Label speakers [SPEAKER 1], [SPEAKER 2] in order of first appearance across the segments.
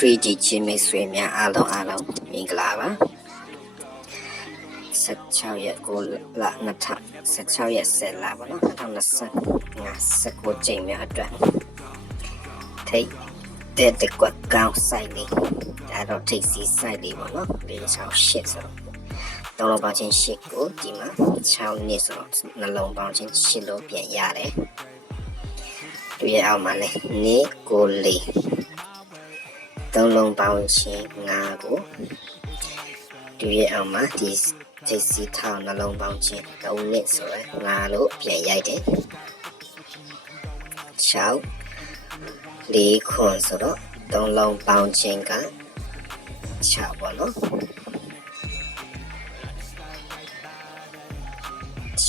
[SPEAKER 1] တွေ့ကြည့်ချင်းမိတ်ဆွေများအားလုံးအားလုံးမင်္ဂလာပါ16ရက်ကိုလ2016ရက်10လပါနော်2025 19ကြိမ်များအတွက်ထိတ်တဲ့တကွက်ကောင်းဆိုင်လေးဒါတော့ထိတ်စီဆိုင်လေးပေါ့နော်လေးချောင်းရှစ်ဆိုတော့သုံးလုံးပေါင်းချင်းရှစ်ကိုဒီမှာ6နှစ်ဆိုတော့နှလုံးပေါင်းချင်းရှစ်လို့ပြန်ရတယ်တွေ့ရအောင်ပါလေနေကိုလေး သုံးလုံးပေါင်းချင်း9ကိုတွေ့ရအောင်ပါဒီထိတ်စီထောင်နှလုံးပေါင်းချင်း3နှစ်ဆိုတော့9လို့ပြန်ရိုက်တယ်6လေးခွန်ဆိုတော့သုံးလုံးပေါင်းချင်းက6ပေါ့နော်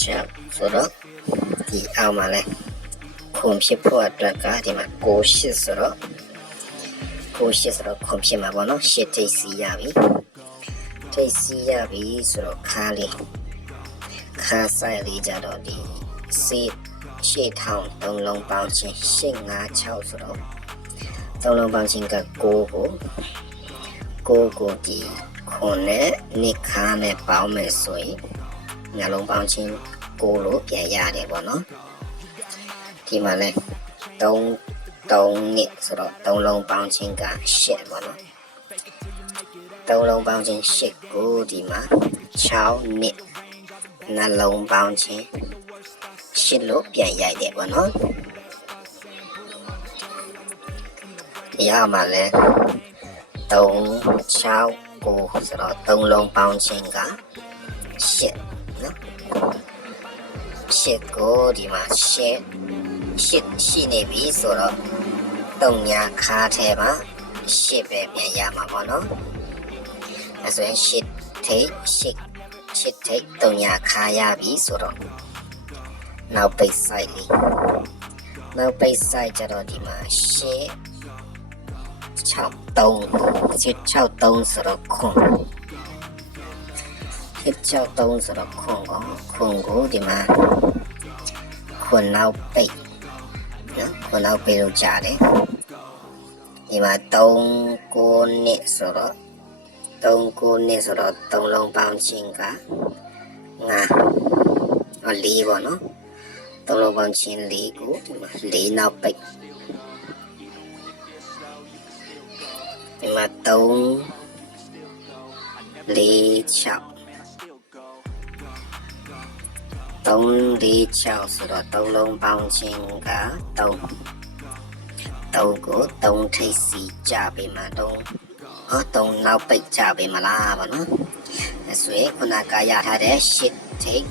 [SPEAKER 1] 6ဆိုတော့ဒီအောက်မှာလဲခွန်ဖြစ်ဖို့အတွက်ကဒီမှာ6 8ဆိုတော့ 6 8ဆိုတော့ခွန်ဖြစ်မှာပေါ့နော်8ထိပ်စီရပြီထိပ်စီရပြီဆိုတော့ခါလေးခါဆိုင်လေးကြတော့ဒီစေးရှေ့ထောင်သုံးလုံးပေါင်းချင်း8 5 6ဆိုတော့သုံးလုံးပေါင်းချင်းက9ကို9ကိုဒီခွန်နဲ့နိခါနဲ့ပေါင်းမယ်ဆိုရင်ညလုံးပေါင်းချင်း9လို့ပြန်ရတယ်ပေါ့နော်ဒီမှာလဲ3 3နှစ်ဆိုတော့3လုံးပေါင်းချင်းက8ပေါ့နော်3လုံးပေါင်းချင်း8ကိုဒီမှာ6နှစ်နှလုံးပေါင်းချင်း8လို့ပြန်ရိုက်တယ်ပေါ့နော်ဒီရမှာလဲ3 6 9ဆိုတော့3လုံးပေါင်းချင်းက8နော်8ကိုဒီမှာ8 8ရှိနေပြီဆိုတော့တုံညာခါထဲမှာ8ပဲပြန်ရမှာပေါ့နော်အဲဆိုရင်8ထိတ်8 8ထိတ်တုံညာခါရပြီဆိုတော့နောက်ပိတ်ဆိုင်လေးနောက်ပိတ်ဆိုင်ကြတော့ဒီမှာ8 6 3 6 3ဆိုတော့ခွန်6 3ဆိုတော့ခွန်ကိုခွန်ကိုဒီမှာခွန်နောက်ပိတ် နော်ခုနောက်ပေးလို့ကြားတယ်ဒီမှာ3ကိုနှစ်ဆိုတော့3ကိုနှစ်ဆိုတော့3လုံးပေါင်းချင်းက9ဟော4ပေါ့နော် 3လုံးပေါင်းချင်း4ကိုဒီမှာ4နောက်ပိတ်ဒီမှာ3 4 6 3 4 6ဆိုတော့3လုံးပေါင်းခြင်းက3 3ကို3ထိပ်စီကြပေးမှာတော့ဟော3နောက်ပိတ်ကြပေးမလားဗောနော်အဲဆိုရင်ခုနကရထားတဲ့8ထိပ်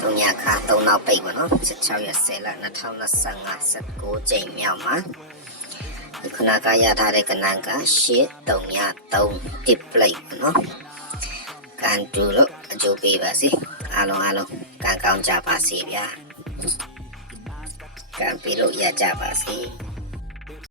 [SPEAKER 1] 3ညခါ3နောက်ပိတ်ဗောနော်16ရက်10လ2025 19ကြိမ်မြောက်မှာဒီခုနကရထားတဲ့ကနန်က8 3ည3 tip plate ဗောနော်ကန်တူလို့အကျိုးပေးပါစေ အားလုံးအားလုံးကံကောင်းကြပါစေဗျာကံပြီးလို့ရကြပါစေ